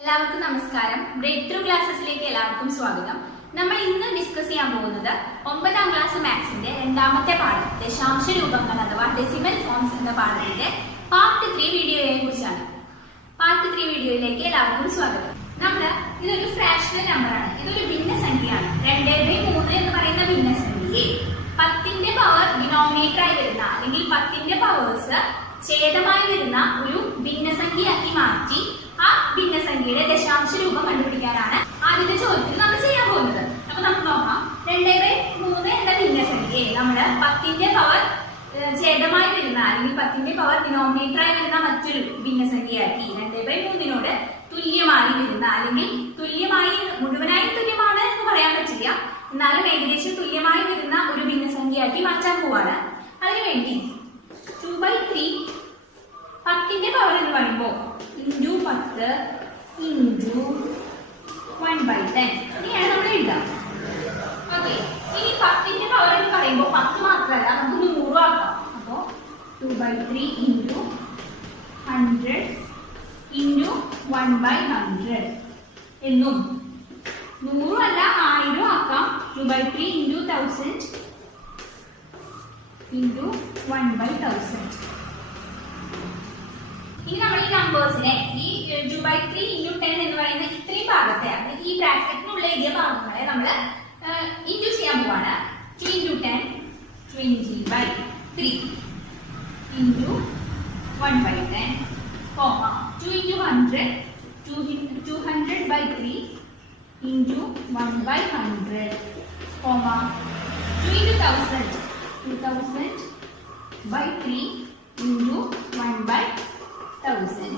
എല്ലാവർക്കും നമസ്കാരം. Break through ക്ലാസ്സസിലേക്ക് എല്ലാവർക്കും സ്വാഗതം. നമ്മൾ ഇന്ന് ഡിസ്കസ് ചെയ്യാൻ പോകുന്നത് 9ാം ക്ലാസ് മാത്സിന്റെ രണ്ടാമത്തെ പാഠം ദശാംശ രൂപങ്ങൾ അഥവാ ഡെസിമൽ ഫോംസ് എന്ന പാഠത്തിന്റെ പാർട്ട് 3 വീഡിയോയെ കുറിച്ചാണ്. പാർട്ട് 3 വീഡിയോയിലേക്ക് എല്ലാവർക്കും സ്വാഗതം. ഇതൊരു ഫ്രാക്ഷണൽ നമ്പറാണ്. ഇതൊരു ഭിന്നസംഖ്യയാണ്. 2/3 എന്ന് പറയുന്ന ഭിന്നസംഖ്യയെ 10ന്റെ പവർ ഡിനോമിനേറ്റർ ആയി വരുന്ന അല്ലെങ്കിൽ 10ന്റെ പവേഴ്സ് ഛേദമായി വരുന്ന ഒരു ഭിന്നസംഖ്യയാക്കി മാറ്റി ആ ഭിന്നസംഖ്യയുടെ ദശാംശ രൂപം കണ്ടുപിടിക്കാനാണ് ആദ്യത്തെ ചോദ്യത്തിൽ നമ്മൾ ചെയ്യാൻ പോകുന്നത്. അപ്പൊ നമുക്ക് നോക്കാം. 2/3 എന്ന ഭിന്നസംഖ്യയെ നമ്മൾ 10ന്റെ പവർ ഛേദമായി വരുന്ന അല്ലെങ്കിൽ 10ന്റെ പവർ ഡിനോമിനേറ്റർ ആയി വരുന്ന മറ്റൊരു ഭിന്നസംഖ്യയാക്കി 2/3 തുല്യമായി വരുന്ന അല്ലെങ്കിൽ തുല്യമായി മുഴുവനായി തുല്യമാണ് എന്ന് പറയാൻ പറ്റില്ല, എന്നാലും ഏകദേശം തുല്യമായി വരുന്ന ഒരു ഭിന്നസംഖ്യയാക്കി മാറ്റാൻ പോവാണ്. അതിനുവേണ്ടി 2/3 10ന്റെ പവർ എന്ന് പറയുമ്പോൾ ഇൻറ്റു 10 ഇൻറ്റു 1/10 ഇങ്ങനെയാണ് നമ്മൾ എഴുതാം. ഓക്കെ, ഇനി 10ന്റെ പവർ എന്ന് പറയുമ്പോൾ 10 മാത്രമല്ല, നമുക്ക് 100 ആക്കാം. അപ്പോൾ 2/3 ഇൻറ്റു 100 ഇൻറ്റു 1/100 എന്നും 100 അല്ല 1000 ആക്കാം. 2/3 ഇൻറ്റു 1000 ഇൻറ്റു 1/1000. ഇനി നമ്മൾ ഈ നമ്പേഴ്സിനെ ഈ 2/3 ഇൻറ്റു 10 എന്ന് പറയുന്ന ഇത്രയും ഭാഗത്തെ ഈ ബ്രാക്കറ്റിനുള്ള എഴുതിയ ഭാഗങ്ങളെ നമ്മൾ ഇൻറ്റു ചെയ്യാൻ പോവാണ്. 2 into 10 20/3 into 1/10 comma 2 into 100 200/3 into 1/100 comma 2 into 1000 2000/3 into 1/1000.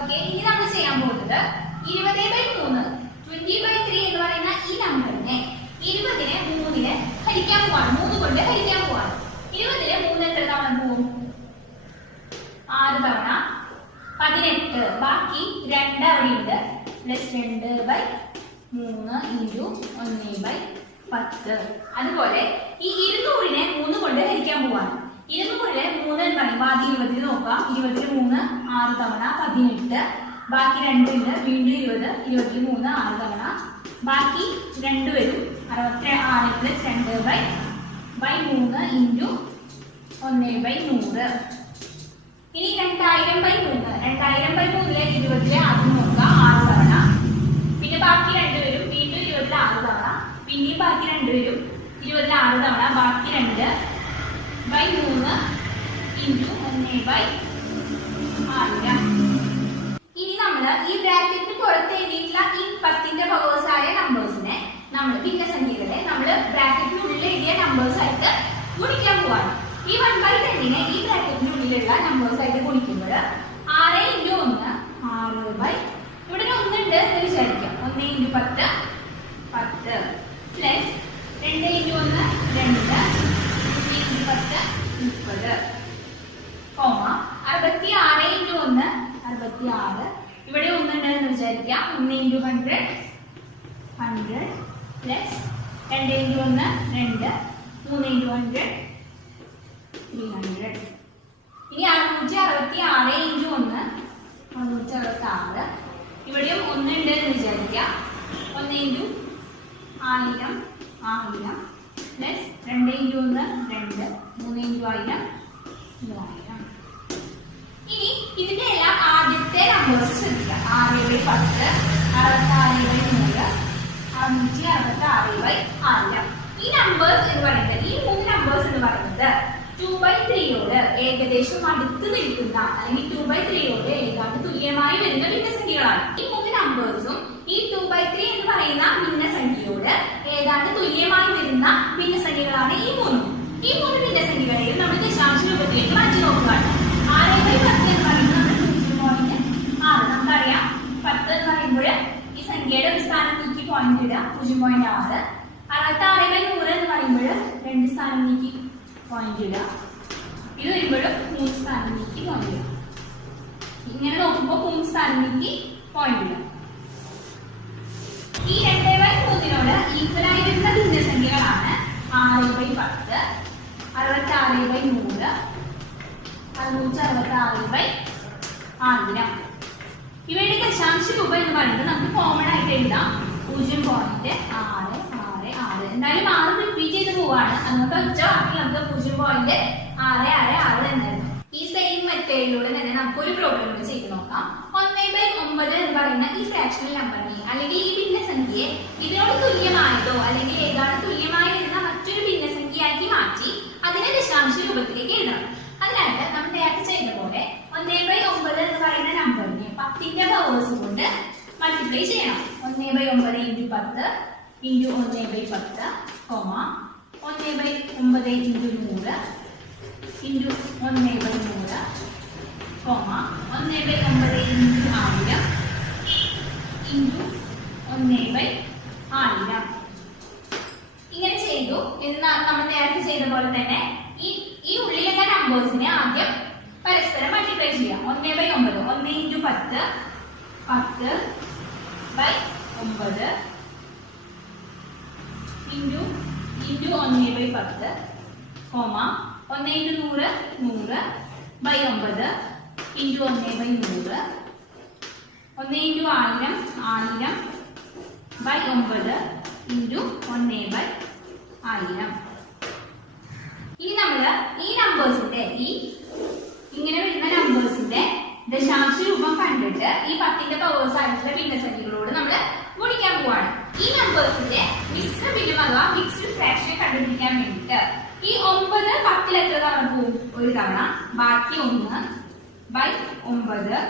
Okay, ഇനി നമ്മൾ ചെയ്യാൻ പോകുന്നത് 20/3 20/3 എന്ന് പറയുന്ന ഈ നമ്പറിനെ 20നെ 3നെ ഹരിക്കാൻ പോവാണ്. 3 കൊണ്ട് ഹരിക്കാൻ പോവാണ്. 20നെ 3 എത്ര തവണ പോവും? 6 തവണ 18. ബാക്കി 2 അവിടെ ഉണ്ട്. Plus 2/3 into 1/10. അതുപോലെ ഈ 200നെ 3 കൊണ്ട് ഹരിക്കാൻ പോവാണ്. 200ലെ 3 എന്ന് പറയുമ്പോൾ ആദ്യം 20 നോക്കാം. 20ൽ 3 6 തവണ 18. ബാക്കി 2 ഉണ്ട്. വീണ്ടും 20. 20ൽ 3 6 തവണ. ബാക്കി 2 വരും. 66 പ്ലസ് 2/3 ഇൻറ്റു 1/100. ഇനി 2000/3 2000/3ലെ 20ലെ ആദ്യം നോക്കാം 6 തവണ. പിന്നെ ബാക്കി 2 വരും. വീണ്ടും 20ൽ 6 തവണ. പിന്നെയും ബാക്കി 2 വരും. 20ൽ 6 തവണ. ബാക്കി 2/3 ഇൻറ്റു 1/1000. ഇനി നമ്മൾ ഈ ബ്രാക്കറ്റിന് പുറത്ത് എഴുതിയിട്ടുള്ള ഈ 10ന്റെ പവേഴ്സ് ആയ നമ്പേഴ്സിനെ നമ്മൾ ഭിന്നസംഖ്യകളെ നമ്മൾ ബ്രാക്കറ്റിനുള്ളിൽ എഴുതിയ നമ്പേഴ്സ് ആയിട്ട് ഗുണിക്കാൻ പോവാണ്. ഈ 1/10നെ ഈ ബ്രാക്കറ്റിനുള്ളിലുള്ള നമ്പേഴ്സ് ആയിട്ട് ഗുണിക്കുമ്പോൾ 6 ഇൻറ്റു 1 6/, ഇവിടെ 1 ഉണ്ട് എന്ന് വിചാരിക്കാം. 1 into 10 10 plus 2 into 1 2 10 30 comma 66 into 1 66. ഇവിടെ 1 ഉണ്ട് എന്ന് വിചാരിക്കാം. 1 ഇൻറ്റു 100 100 പ്ലസ് 2 ഇൻറ്റു 1 2 3 ഇൻറ്റു 100 300. ഇനി 666 ഇൻറ്റു 1 666. ഇവിടെയും 1 ഉണ്ട് എന്ന് വിചാരിക്കാം. 1 ഇൻറ്റു 1000 1000 പ്ലസ് 2 ഇൻറ്റു 1 2 3 ഇൻറ്റു 1000 3000. ഇനി ഇതിന്റെ എല്ലാം ആദ്യത്തെ നമ്പേഴ്സ് ശ്രദ്ധിക്കാം. 6/10 66/100 666/1000. ഈ നമ്പേഴ്സ് എന്ന് പറയുന്നത് ഈ 3 നമ്പേഴ്സ് എന്ന് പറയുന്നത് 2/3യോട് ഏകദേശം അടുത്ത് നിൽക്കുന്ന അല്ലെങ്കിൽ 2/3യോട് ഏതാണ്ട് തുല്യമായി വരുന്ന ഭിന്നസംഖ്യകളാണ്. ഈ 3 നമ്പേഴ്സും ഈ 2/3 എന്ന് പറയുന്ന ഭിന്നസംഖ്യയോട് ഏതാണ്ട് തുല്യമായി വരുന്ന ഭിന്നസംഖ്യകളാണ് ഈ 3. ഈ 3 ഭിന്നസംഖ്യകളെയും നമ്മൾ ദശാംശ രൂപത്തിലേക്ക് മാറ്റി നോക്കുകയാണ്. 6/10 എന്ന് പറയുന്നത് 0.6. നമുക്കറിയാം 10 എന്ന് പറയുമ്പോൾ ഈ സംഖ്യയുടെ ഒരു സ്ഥാനം നീക്കി പോയിന്റ് ഇടുക 0.6. 66/100 എന്ന് പറയുമ്പോൾ 2 സ്ഥാനം നീക്കി പോയിന്റ് ഇടുക. ഇത് വരുമ്പോഴും 3 സ്ഥാനം നീക്കി പോയിന്റ് ഇടുക. ഇങ്ങനെ നോക്കുമ്പോൾ 3 സ്ഥാനം നീക്കി പോയിന്റ് ഇടുക. ഈ 2/3നോട് ഈക്വൽ ആയി വരുന്ന ഭിന്നസംഖ്യകളാണ് 6/10 66/100 666/1000. ഇവയുടെ ദശാംശ രൂപം എന്ന് പറയുന്നത് നമുക്ക് കോമൺ ആയിട്ട് എഴുതാം 0.666. എന്തായാലും 6 റിപ്പീറ്റ് ചെയ്ത് പോവാണ്, അതുകൊണ്ട് ഒറ്റ വാക്കിൽ നമുക്ക് 0.666 എന്നായിരുന്നു. ഈ സെയിം മെത്തേഡിലൂടെ തന്നെ നമുക്ക് ഒരു പ്രോബ്ലം കൂടി ചെയ്ത് നോക്കാം. 1/9 എന്ന് പറയുന്ന ഈ ഫ്രാക്ഷണൽ നമ്പറിനെ അല്ലെങ്കിൽ ഈ ഭിന്നസംഖ്യയെ ഇതിനോട് തുല്യമായതോ അല്ലെങ്കിൽ ഏതാണ് തുല്യമായി വരുന്ന മറ്റൊരു ഭിന്നസംഖ്യയാക്കി മാറ്റി അതിനെ ദശാംശ രൂപത്തിലേക്ക് എഴുതണം. അതിനായിട്ട് നമ്മൾ നേരത്തെ ചെയ്ത പോലെ 1/9 എന്ന് പറയുന്ന നമ്പറിനെ 10ന്റെ പവേഴ്സ് കൊണ്ട് മൾട്ടിപ്ലൈ ചെയ്യണം. 1/9 × 10 × 1/10, 1/9 × 100, 1/9 × 100, 1/9 × 1,1000. ഇങ്ങനെ ചെയ്തു. എന്നാൽ നമ്മൾ നേരത്തെ ചെയ്ത പോലെ തന്നെ ഈ ഉള്ളിലുള്ള നമ്പേഴ്സിനെ ആദ്യം പരസ്പരം മൾട്ടിപ്ലൈ ചെയ്യാം. 1/9 1 × 10 10/9 1/10 1 × 100 100/9 1/100 1 × 1000 1000/9 1/1000. ഇനി നമ്മൾ ഈ നമ്പേഴ്സിന്റെ ഇങ്ങനെ വരുന്ന നമ്പേഴ്സിന്റെ ദശാംശ രൂപം കണ്ടിട്ട് ഈ 10ന്റെ പവേഴ്സ് ആയിട്ടുള്ള ഭിന്നസംഖ്യകളോട് നമ്മൾ ഗുണിക്കാൻ പോവാണ്. ഈ നമ്പേഴ്സിന്റെ മിശ്ര ഭിന്നം അഥവാ മിക്സ്ഡ് ഫ്രാക്ഷൻ കണ്ടുപിടിക്കാൻ വേണ്ടിയിട്ട് ഈ 9 10ൽ എത്ര തവണ പോകും? ഒരു തവണ. ബാക്കി 1/9 × 1/10.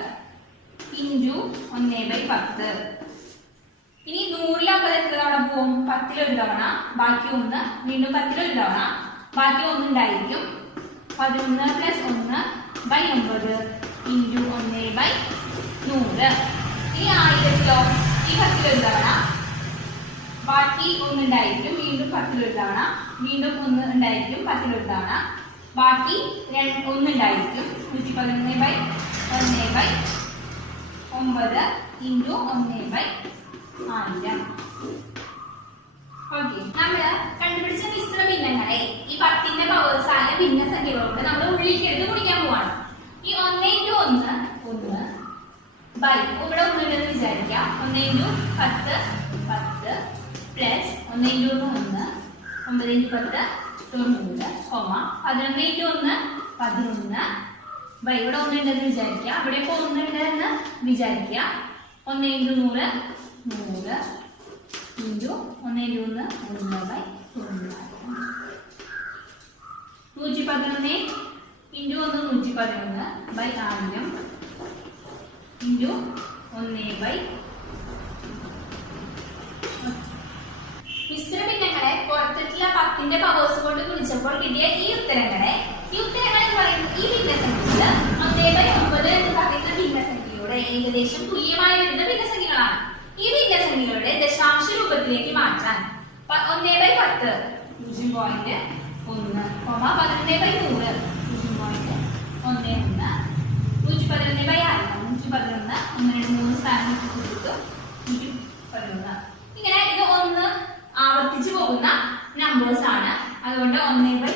ഇനി 100ൽ 50 എത്ര തവണ പോകും? 10ൽ ഒരു തവണ. ബാക്കി 1, വീണ്ടും 10ൽ ഒരു തവണ. ബാക്കി 1 ഉണ്ടായിരിക്കും. 11 + 1/9 × 1/100. ഈ 1000ോ ഈ 10ൽ ഒരു തവണ. ബാക്കി 1 ഉണ്ടായിരിക്കും. വീണ്ടും 10ൽ ഒരു തവണ. വീണ്ടും 1 ഉണ്ടായിരിക്കും. 10ൽ ഒരു തവണ. ബാക്കി 1 ഉണ്ടായിരിക്കും. 111/1/9 × 1/1000. ഓക്കെ, നമ്മൾ കണ്ടുപിടിച്ച മിശ്ര ഭിന്നങ്ങളെ ഈ 10ന്റെ പവേഴ്സ് ആയ ഭിന്നസംഖ്യകളോട് നമ്മൾ ഉള്ളിലേക്ക് എടുത്ത് ഗുണിക്കാൻ പോവാണ്. ഈ 1 × 1 1 ബൈ ഇവിടെ 1 ഉണ്ടെന്ന് വിചാരിക്കാം. 1 × 10 10 പ്ലസ് 1 × 1 9 × 10 90, 11 × 1 11 ബൈ ഇവിടെ 1 ഉണ്ടെന്ന് വിചാരിക്കാം. ഇവിടെ ഇപ്പോൾ 1 ഉണ്ടെന്ന് വിചാരിക്കാം. 1 × 100 100 1 × 1 1/100 111 × 1 111/1000 × 1/. മിശ്രഭിന്നങ്ങളെ പുറത്തുള്ള 10ന്റെ പവേഴ്സ് കൊണ്ട് ഗുണിച്ചപ്പോൾ കിട്ടിയ ഈ ഉത്തരങ്ങൾ എന്ന് പറയുന്നത് ഈ ഭിന്നസംഖ്യകൾ 1/9 എന്ന് പറയുന്ന ഭിന്നസംഖ്യയുടെ ഏകദേശം തുല്യമായി വരുന്ന ഭിന്നസംഖ്യകളാണ്. ഈ ഭിന്നസംഖ്യകളുടെ ദശാംശ രൂപത്തിലേക്ക് മാറ്റാൻ 1/10 0.1 11/100 0.11 111/1000 111 1 3 സ്ഥാനം കൊടുത്തു 111. ഇങ്ങനെ ഇത് 1 ആവർത്തിച്ചു പോകുന്ന നമ്പേഴ്സ് ആണ്. അതുകൊണ്ട് 1/9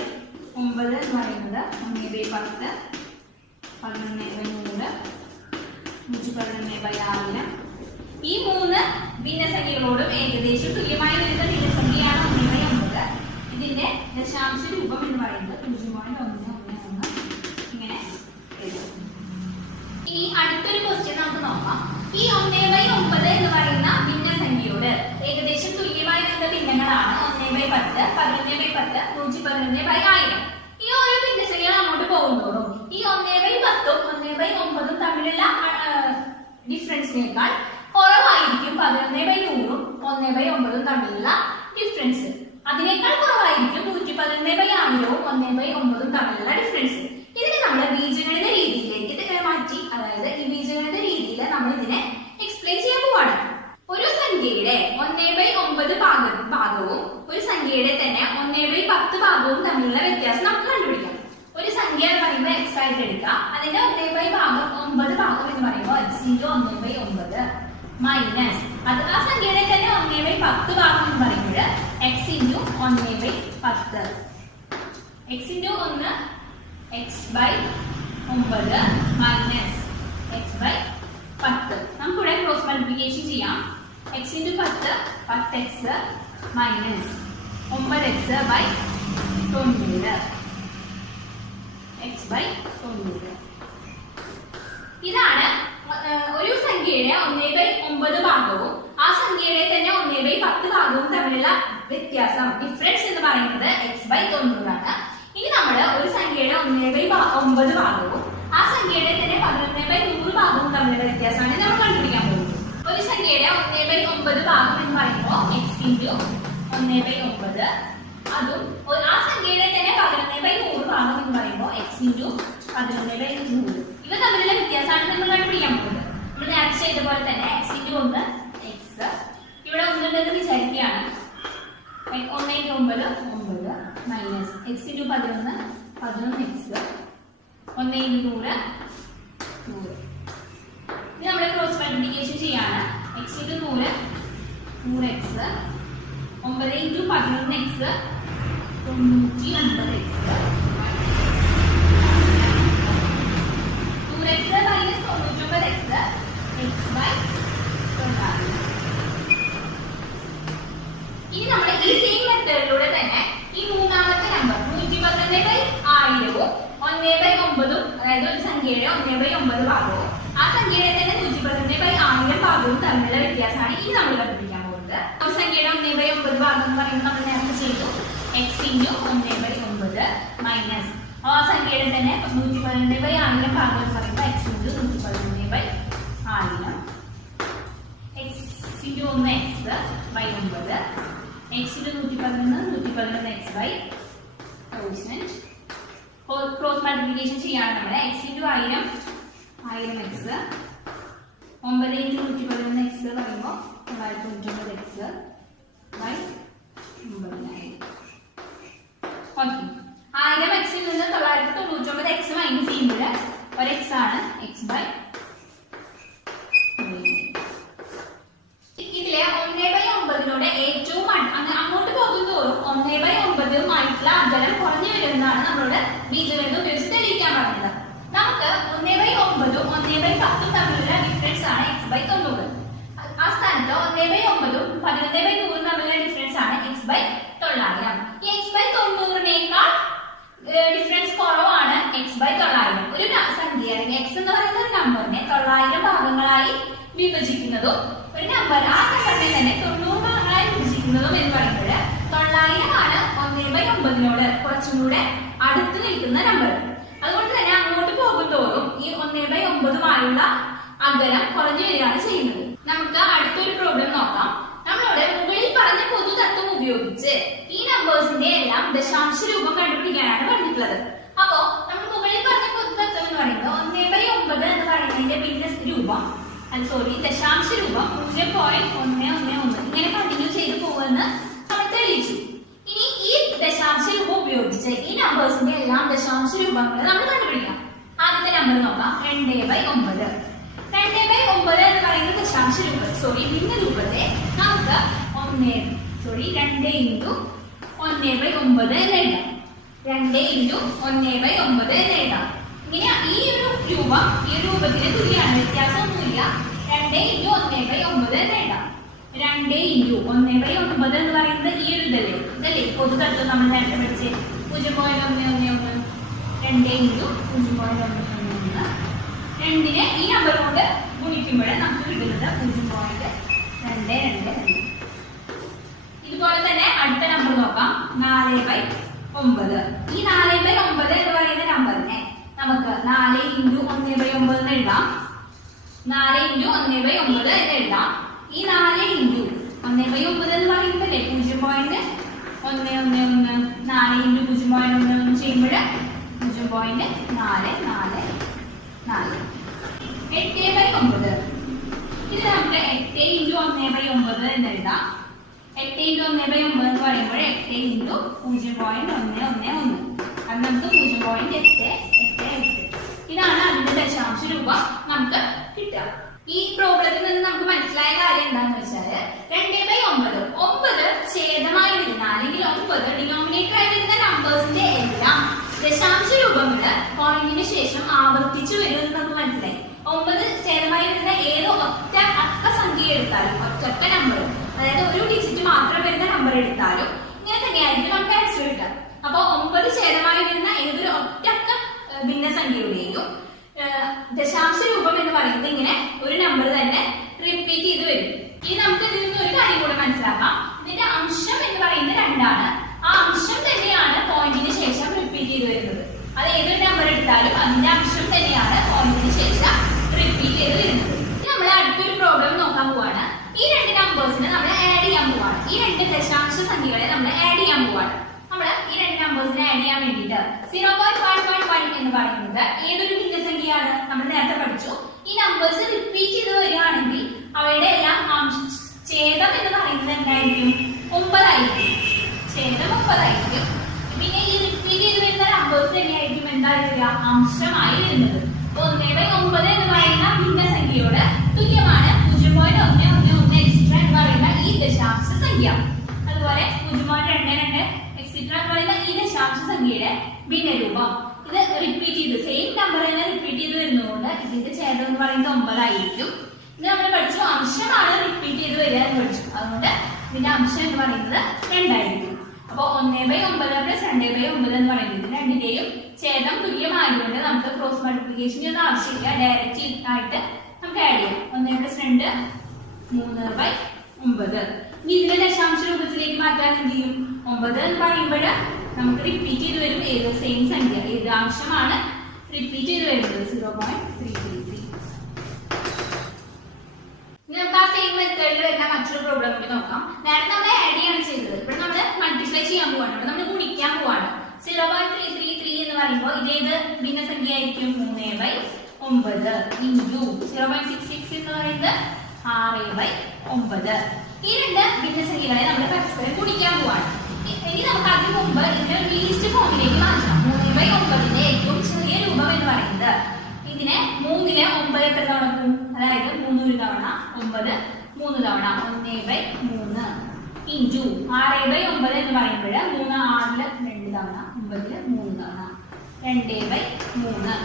എന്ന് പറയുന്നത് 1/10 11/100 111/1000. ഈ 3 ഭിന്നസംഖ്യകളോടും ഏകദേശം തുല്യമായി വരുന്ന ഭിന്നസംഖ്യയാണ് 1/9. ഇതിന്റെ ദശാംശ രൂപം എന്ന് പറയുന്നത് 0.111 ഇങ്ങനെ എഴുതും. ഇനി അടുത്തൊരു ക്വസ്റ്റ്യൻ നമുക്ക് നോക്കാം. ഈ 1/9 എന്ന് പറയുന്ന ഭിന്നസംഖ്യയോട് ഏകദേശം തുല്യമായി വരുന്ന ഭിന്നങ്ങളാണ് 1/10 11/10 111/1000. ഈ ഓരോ ഭിന്നസംഖ്യകൾ അങ്ങോട്ട് പോകുന്നതോടും ഈ 1/10 1/9 തമ്മിലുള്ള ഡിഫറൻസിനേക്കാൾ കുറവായിരിക്കും 11/100 1/9 തമ്മിലുള്ള ഡിഫറൻസ്. അതിനേക്കാൾ കുറവായിരിക്കും 111/1000 1/9 തമ്മിലുള്ള ഡിഫറൻസ്. ഇതിനെ നമ്മൾ ബീജഗണിത രീതിയിലേക്ക് മാറ്റി, അതായത് ഈ ബീജഗണിത രീതിയിൽ നമ്മൾ ഇതിനെ എക്സ്പ്ലെയിൻ ചെയ്യാൻ പോവാണ്. ഒരു സംഖ്യയുടെ 1/9 ഭാഗവും ഒരു സംഖ്യയുടെ തന്നെ 1/10 ഭാഗവും തമ്മിലുള്ള വ്യത്യാസം നമുക്ക് കണ്ടുപിടിക്കാം. ഒരു സംഖ്യ എന്ന് പറയുമ്പോൾ x ആയിട്ട് എടുക്കാം. അതിന്റെ 1/9 ഭാഗം എന്ന് പറയുമ്പോൾ x × 1/9 മൈനസ് അത് ആ സംഖ്യയുടെ തന്നെ 1/10 ഭാഗം എന്ന് പറയുമ്പോൾ x × 1/10 x × 1 x/9 minus x/10. Multiplication ചെയ്യാം. x into 10 10x minus 9x by 90 x by 90. ഇതാണ് ഒരു സംഖ്യയുടെ 1/9 ഭാഗവും ആ സംഖ്യയുടെ തന്നെ 1/10 ഭാഗവും തമ്മിലുള്ള വ്യത്യാസം, ഡിഫറൻസ് എന്ന് പറയുന്നത് x by 90 ആണ്. ഇനി നമ്മൾ ഒരു സംഖ്യയുടെ 1/9 ഭാഗവും ആ സംഖ്യയുടെ തന്നെ 11/100 ഭാഗവും തമ്മിലുള്ള വ്യത്യാസമാണ് നമ്മൾ കണ്ടുപിടിക്കാൻ പോകുന്നത്. ഒരു സംഖ്യയുടെ 1/9 ഭാഗം എന്ന് പറയുമ്പോൾ x into 1/9, അതും ആ സംഖ്യയുടെ തന്നെ 11/100 ഭാഗം എന്ന് പറയുമ്പോൾ x into 11/100. ഇവ തമ്മിലുള്ള വ്യത്യാസമാണ് നമ്മൾ കണ്ടുപിടിക്കാൻ പോകുന്നത്. നമ്മൾ നേരത്തെ ചെയ്ത പോലെ തന്നെ x into 1 x, ഇവിടെ 1 ഉണ്ടെന്ന് വിചാരിക്കുകയാണ്. 1 into 9 9 minus x into 11 11x, 1 into 100 100. ഇനി നമ്മൾ ക്രോസ് മൾട്ടിപ്ലിക്കേഷൻ ചെയ്യാണ്. x into 100 100x, 9 into 11x 99x, 100x minus 99x x by 9. ഇനി നമ്മൾ ഈ സെയിം മെത്തേഡിലൂടെ തന്നെ ഈ മൂന്നാമത്തെ നമ്പർ 111/1000 1/9, അതായത് ഒരു സംഖ്യയുടെ 1/9 ഭാഗവും ആ സംഖ്യയുടെ തന്നെ 111/1000 ഭാഗവും തമ്മിലുള്ള വ്യത്യാസമാണ് ഇനി നമ്മൾ കണ്ടുപിടിക്കാൻ പോകുന്നത്. ഒരു സംഖ്യയുടെ 1/9 ഭാഗം എന്ന് പറയുമ്പോൾ നമ്മൾ നേരത്തെ ചെയ്തു x into 1/9 മൈനസ് ആ സംഖ്യയുടെ തന്നെ 111/1000 ഭാഗം എന്ന് പറയുമ്പോൾ x into 111/1000 x into 1x by 9 x into 111 x by 1000. Cross multiplication ചെയ്യാണ് നമ്മൾ. x into 1000 1000x, 9 into 111x പറയുമ്പോൾ 999x by 9000. ഓക്കെ, 1000x ൽ നിന്ന് 999x മൈനസ് ചെയ്യുമ്പോൾ ഒരു x ആണ് x by 1000. ഇതിലെ 1/9 ഏറ്റവും അങ്ങോട്ട് പോകുന്തോറും 1/9 അകലം കുറഞ്ഞു വരുന്നതാണ് നമ്മളോട് ബീജഗണിതം ഉപയോഗിച്ച് തെളിയിക്കാൻ പറഞ്ഞത്. നമുക്ക് 1/9 1/10 തമ്മിലുള്ള ഡിഫറൻസ് ആണ് x by 90. ആ സ്ഥാനത്ത് 1/9 11/100 തമ്മിലുള്ള ഡിഫറൻസ് ആണ് x by 900. ഈ x by 90നേക്കാൾ ഡിഫറൻസ് കുറവാണ് x by 900. ഒരു സംഖ്യ അല്ലെങ്കിൽ x എന്ന് പറയുന്ന ഒരു നമ്പറിനെ 900 ഭാഗങ്ങളായി വിഭജിക്കുന്നതും ഒരു നമ്പർ ആ നമ്പറിനെ തന്നെ 90 ഭാഗങ്ങളായി വിഭജിക്കുന്നതും എന്ന് പറയുമ്പോൾ 900 ആണ് 1/9 കുറച്ചും കൂടെ അടുത്ത് നിൽക്കുന്ന നമ്പർ. അതുകൊണ്ട് തന്നെ അങ്ങോട്ട് പോകുന്തോറും ഈ 1/9 അകലം കുറഞ്ഞു വരികയാണ് ചെയ്യുന്നത്. നമുക്ക് അടുത്തൊരു പ്രോബ്ലം നോക്കാം. നമ്മളോട് മുകളിൽ പറഞ്ഞ പൊതു തത്വം ഉപയോഗിച്ച് ഈ നമ്പേഴ്സിന്റെ എല്ലാം ദശാംശ രൂപം കണ്ടുപിടിക്കാനാണ് പറഞ്ഞിട്ടുള്ളത്. അപ്പോ നമ്മൾ മുകളിൽ പറഞ്ഞ പൊതു തത്വം എന്ന് പറയുന്നത് 1/9 എന്ന് പറയുന്നതിന്റെ ഭിന്ന രൂപം ദശാംശ രൂപം 0.111 ഇങ്ങനെ കണ്ടിന്യൂ ചെയ്തു പോകുമെന്ന് നമ്മൾ തെളിയിച്ചു. ഇനി ഈ ദശാംശ രൂപം ഉപയോഗിച്ച് ഈ നമ്പേഴ്സിന്റെ എല്ലാം ദശാംശ രൂപങ്ങൾ നമ്മൾ കണ്ടുപിടിക്കണം. ആദ്യത്തെ നമ്പർ നോക്കാം, 2/9. 2/9 എന്ന് പറയുന്ന ദശാംശ രൂപം ഭിന്ന രൂപത്തെ നമുക്ക് 2 into 1/9 എന്ന് എഴുതാം. 2 into 1/9 എന്ന് എഴുതാം. ഇങ്ങനെ ഈ ഒരു രൂപം ഈ രൂപത്തിന് തുല്യമാണ്, വ്യത്യാസമൊന്നുമില്ല. 2 into 1/9 എന്ന് എഴുതാം. 2 into 1/9 എന്ന് പറയുന്നത് ഈ ഒരു ഇതല്ലേ പൊതു തത്വം നമ്മൾ നേരത്തെ പഠിച്ചേ 0.111. 2 into 0.111 2നെ ഈ നമ്പർ കൊണ്ട് ഗുണിക്കുമ്പോൾ നമുക്ക് കിട്ടുന്നത് 0.222. ഇതുപോലെ തന്നെ അടുത്ത നമ്പർ നോക്കാം, 4/9. ഈ 4/9 എന്ന് പറയുന്ന നമ്പറിനെ നമുക്ക് 4 into 1/9 എന്ന് എഴുതാം. 4 into 1/9 എന്ന് എഴുതാം. ഈ 4 into 1/9 എന്ന് പറയുമ്പോഴേ 0.111 4 into 0.111 ചെയ്യുമ്പോൾ 0.444. 8/9 ഇത് നമുക്ക് 8 into 1/9 എന്ന് എഴുതാം. 8 into 1/9 എന്ന് പറയുമ്പോൾ 8 into 0.111 അത് നമുക്ക് 0.888. ഇതാണ് അതിന്റെ ദശാംശ രൂപം നമുക്ക് കിട്ടുക. ഈ പ്രോബ്ലത്തിൽ നിന്ന് നമുക്ക് മനസ്സിലായ കാര്യം എന്താണെന്ന് വെച്ചാൽ 2/9 ഛേദമായി വരുന്ന അല്ലെങ്കിൽ 9 ഡിനോമിനേറ്റർ ആയി വരുന്ന നമ്പേഴ്സിന്റെ എല്ലാം ദശാംശ രൂപങ്ങൾ പോയിന്റിന് ശേഷം ആവർത്തിച്ചു വരുമെന്ന് നമുക്ക് മനസ്സിലായി. 9 ഛേദമായി വരുന്ന ഏതോ ഒറ്റ അക്ക സംഖ്യ എടുത്താലും ഒറ്റ നമ്പർ, അതായത് ഒരു ഡിജിറ്റ് മാത്രം വരുന്ന നമ്പർ എടുത്താലും ഇങ്ങനെ തന്നെയായിരിക്കും നമുക്ക് ആൻസർ കിട്ടുക. അപ്പൊ 9 ഛേദമായി വരുന്ന ഏതൊരു ഒറ്റക്ക ഭിന്നസംഖ്യയുടെയും ദശാംശ രൂപം എന്ന് പറയുന്നത് ഇങ്ങനെ ഒരു നമ്പർ തന്നെ റിപ്പീറ്റ് ചെയ്ത് വരും. ഇനി നമുക്ക് ഇതിൽ നിന്ന് ഒരു കാര്യം കൂടെ മനസ്സിലാക്കാം. ഇതിന്റെ അംശം എന്ന് പറയുന്നത് 2 ആണ്. ആ അംശം തന്നെയാണ് പോയിന്റിന് ശേഷം റിപ്പീറ്റ് ചെയ്ത് വരുന്നത്. അത് ഏതൊരു നമ്പർ എടുത്താലും അതിന്റെ അംശം തന്നെയാണ് പോയിന്റിന് ശേഷം റിപ്പീറ്റ് ചെയ്ത് വരുന്നത്. ഇനി നമ്മൾ അടുത്തൊരു പ്രോബ്ലം നോക്കാൻ പോവാണ്. ഈ 2 നമ്പേഴ്സിനെ നമ്മൾ ആഡ് ചെയ്യാൻ പോവാണ്. ഈ 2 ദശാംശ സംഖ്യകളെ നമ്മൾ ആഡ് ചെയ്യാൻ പോവാണ്. നമ്മൾ ഈ 2 നമ്പേഴ്സിനെ ആഡ് ചെയ്യാൻ വേണ്ടിയിട്ട് 0.111 എന്ന് പറയുന്നത് ഏതൊരു ഭിന്നസംഖ്യയാണ്? നമ്മൾ നേരത്തെ പഠിച്ചു. ഈ നമ്പേഴ്സ് റിപ്പീറ്റ് ചെയ്ത് വരികയാണെങ്കിൽ അവയുടെ എല്ലാം ഛേദം എന്ന് പറയുന്നത് എന്തായിരിക്കും? 9 ആയിരിക്കും. ഛേദം 9 ആയിരിക്കും. പിന്നെ ഈ റിപ്പീറ്റ് ചെയ്ത് വരുന്ന നമ്പേഴ്സ് തന്നെയായിരിക്കും എന്തായിരിക്കുക? അംശമായി വരുന്നത്. 1/9 എന്ന് പറയുന്ന ഭിന്നസംഖ്യയോട് തുല്യമാണ് 0.111 എക്സിട്ര എന്ന് പറയുന്ന ഈ ദശാംശ സംഖ്യ. അതുപോലെ 0.22 എക്സിട്ര എന്ന് പറയുന്ന ഈ ദശാംശ സംഖ്യയുടെ ഭിന്നരൂപം. ഇത് റിപ്പീറ്റ് ചെയ്ത് സെയിം നമ്പർ തന്നെ റിപ്പീറ്റ് ചെയ്ത് വരുന്നതുകൊണ്ട് ഇതിന്റെ ഛേദം എന്ന് പറയുന്നത് 9 ആയിരിക്കും. ഇത് നമ്മൾ പഠിച്ചു അംശമാണ് റിപ്പീറ്റ് ചെയ്ത് വരിക എന്ന് പഠിച്ചു. അതുകൊണ്ട് ഇതിന്റെ അംശം എന്ന് പറയുന്നത് 2 ആയിരിക്കും. അപ്പൊ 1/9 പ്ലസ് 2/9 എന്ന് പറയുന്നത് ഇത് രണ്ടിന്റെയും ഛേദം തുല്യമായതുകൊണ്ട് നമുക്ക് ക്രോസ് മൾട്ടിപ്ലിക്കേഷൻ ഒന്നും ആവശ്യമില്ല. ഡയറക്റ്റ് ആയിട്ട് നമുക്ക് ആഡ് ചെയ്യാം. 1 + 2 3/9. ഇനി ഇതിന്റെ ദശാംശ രൂപത്തിലേക്ക് മാറ്റാൻ എന്ത് ചെയ്യും? 9 എന്ന് പറയുമ്പോൾ നമുക്ക് റിപ്പീറ്റ് ചെയ്ത് വരും ഏത് സെയിം സംഖ്യ, ഏത് അംശമാണ് റിപ്പീറ്റ് ചെയ്ത് വരുന്നത്? 0.333. ഇനി നമുക്ക് ആ സെയിം മെത്തേഡിൽ വരുന്ന മറ്റൊരു പ്രോബ്ലം കൂടി നോക്കാം. നേരത്തെ നമ്മൾ ആഡ് ചെയ്യാണ് ചെയ്തത്. ഇവിടെ നമ്മൾ മൾട്ടിപ്ലൈ ചെയ്യാൻ പോവാണ്. ഇവിടെ നമ്മൾ ഗുണിക്കാൻ പോവാണ്. 0.333 എന്ന് പറയുമ്പോൾ ഇതേത് ഭിന്നസംഖ്യ ആയിരിക്കും? 3/9 ഇൻറ്റു 0.66 എന്ന് പറയുന്നത് 6/9. ഈ 2 ഭിന്നസംഖ്യകളെ നമ്മൾ പരസ്പരം ഗുണിക്കാൻ പോവാണ്. ഇനി നമുക്ക് അതിന് മുമ്പ് ഇതിനെ ലീസ്റ്റ് ഫോമിലേക്ക് മാറ്റാം. 3/9ന്റെ ഏറ്റവും ചെറിയ രൂപം എന്ന് പറയുന്നത് ഇതിനെ 3ലെ 9 എത്ര തവണ പോകും? അതായത് 3 ഒരു തവണ, 9 3 തവണ, 1/3 ഇൻറ്റു 6/9 എന്ന് പറയുമ്പോൾ 3 6ല് 2 തവണ, 9ല് 3 തവണ, 2/3.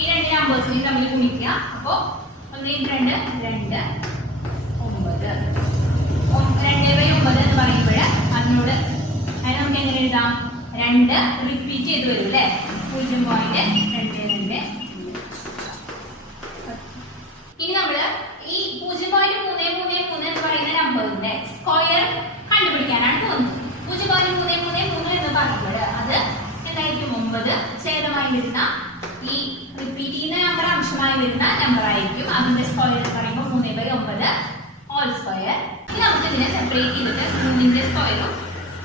ഈ 2 നമ്പേഴ്സിനെ തമ്മിൽ ഗുണിക്കുക. അപ്പോ 1 × 2 2 9. 2/9 എന്ന് പറയുമ്പോൾ അതിനോട് അതിനെ നമുക്ക് എങ്ങനെ എഴുതാം? 2 റിപ്പീറ്റ് ചെയ്ത് വരും അല്ലേ? 0.22. ഇനി നമ്മള് ഈ 0.333 എന്ന് പറയുന്ന നമ്പറിന്റെ സ്ക്വയർ കണ്ടുപിടിക്കാനാണ് പോകുന്നത്. 0.333 എന്ന് പറയുമ്പോൾ അത് എന്തായിരിക്കും? 9 ഛേദമായി വരുന്ന ഈ റിപ്പീറ്റ് ചെയ്യുന്ന നമ്പർ അംശമായി വരുന്ന നമ്പർ ആയിരിക്കും. അതിന്റെ സ്ക്വയർ എന്ന് പറയുമ്പോൾ 3/9 ഹോൾ സ്ക്വയർ. ഇനി നമുക്ക് ഇതിനെ സെപ്പറേറ്റ് ചെയ്തിട്ട് 3ന്റെ സ്ക്വയറും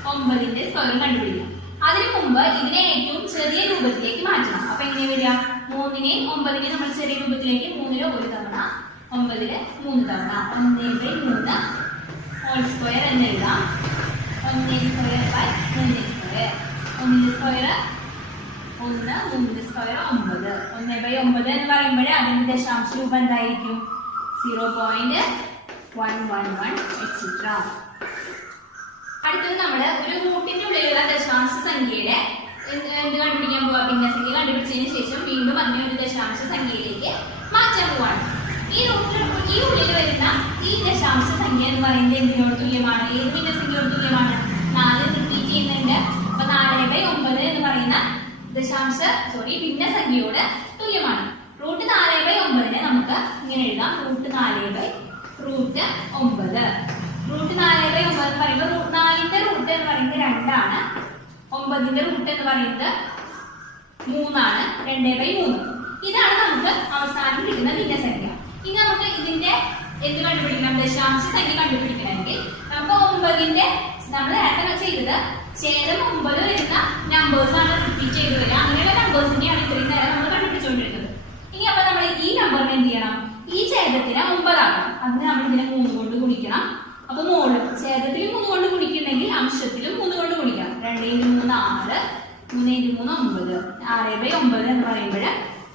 9ന്റെ സ്ക്വയറും കണ്ടുപിടിക്കാം. അതിനു മുമ്പ് ഇതിനെ ഏറ്റവും ചെറിയ രൂപത്തിലേക്ക് മാറ്റണം. അപ്പൊ എങ്ങനെ വരിക? 3നെയും 9നെയും നമ്മൾ ചെറിയ രൂപത്തിലേക്ക് 3ല് 1 തവണ, 9ല് 3 തവണ, 1/3 ഹോൾ സ്ക്വയർ എന്ന് എഴുതാം. 1 സ്ക്വയർ ബൈ 3 സ്ക്വയർ. 1ന്റെ സ്ക്വയർ 1, 3ന്റെ സ്ക്വയർ 9. 1/9 എന്ന് പറയുമ്പോൾ അതിന്റെ ദശാംശ രൂപം എന്തായിരിക്കും? 0.111 എക്സിട്ര. അടുത്തത് നമ്മൾ ഒരു റൂട്ടിന്റെ ഉള്ളിലുള്ള ദശാംശ സംഖ്യയുടെ എന്ത് കണ്ടുപിടിക്കാൻ പോവാ? ഭിന്നസംഖ്യ കണ്ടുപിടിച്ചതിന് ശേഷം വീണ്ടും അതിനെ ഒരു ദശാംശ സംഖ്യയിലേക്ക് മാറ്റാൻ പോവാണ്. ഈ ഉള്ളിൽ വരുന്ന ഈ ദശാംശ സംഖ്യ എന്ന് പറയുന്നത് എന്തിനോട് തുല്യമാണ്? ഏത് ഭിന്നസംഖ്യയോട് തുല്യമാണ്? 4 റിപ്പീറ്റ് ചെയ്യുന്നുണ്ട്. അപ്പൊ 4/9 എന്ന് പറയുന്ന ഭിന്നസംഖ്യയോട് തുല്യമാണ്. √4/9 നമുക്ക് ഇങ്ങനെ എഴുതാം. √4/9. √4/9 എന്ന് പറയുമ്പോൾ 4ന്റെ റൂട്ട് എന്ന് പറയുന്നത് 2 ആണ്. 9ന്റെ റൂട്ട് എന്ന് പറയുന്നത് 3 ആണ്. 2/3. ഇതാണ് നമുക്ക് അവസാനം കിട്ടുന്ന ഭിന്നസംഖ്യ. ഇനി നമുക്ക് ഇതിന്റെ എന്ത് കണ്ടുപിടിക്കണം? ദശാംശ സംഖ്യ കണ്ടുപിടിക്കണമെങ്കിൽ നമുക്ക് 9ന്റെ നമ്മൾ നേരത്തെ ചെയ്തത് ഛേദം 9 വരുന്ന നമ്പേഴ്സ് ആണ് റിപ്പീറ്റ് ചെയ്ത് വരിക. അങ്ങനെയുള്ള നമ്പേഴ്സിനെയാണ് ഇത്രയും നേരം നമ്മൾ കണ്ടുപിടിച്ചുകൊണ്ടിരുന്നത്. ഇനി അപ്പൊ നമ്മൾ ഈ നമ്പറിനെ എന്ത് ചെയ്യണം? ഈ ഛേദത്തിനെ 9 ആക്കണം. അതിന് നമ്മൾ ഇതിനെ 3 കൊണ്ട് ഗുണിക്കണം. അപ്പൊ മോള് ഛേദത്തിൽ 3 കൊണ്ട് ഗുണിക്കണമെങ്കിൽ അംശത്തിലും 3 കൊണ്ട് ഗുണിക്കണം. 2 × 3 6, 3 × 3 9. 6/9 എന്ന് പറയുമ്പോൾ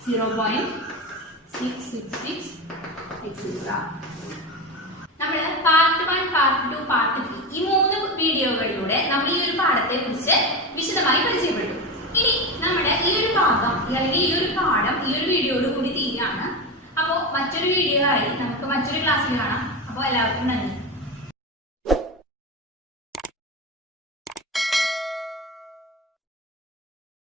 0.666 എക്സിട്ര. നമ്മൾ പാർട്ട് 1, പാർട്ട് 2, പാർട്ട് 3 ഈ 3 വീഡിയോകളിലൂടെ നമ്മൾ ഈ ഒരു പാഠത്തെ കുറിച്ച് വിശദമായി പരിചയപ്പെട്ടു. ഇനി നമ്മുടെ ഈ ഒരു ഭാഗം അല്ലെങ്കിൽ ഈ ഒരു പാഠം ഈ ഒരു വീഡിയോയോട് കൂടി തീരാണ്. അപ്പോൾ മറ്റൊരു വീഡിയോ ആയി നമുക്ക് മറ്റൊരു ക്ലാസ്സിൽ കാണാം. അപ്പോൾ എല്ലാവർക്കും നന്ദി.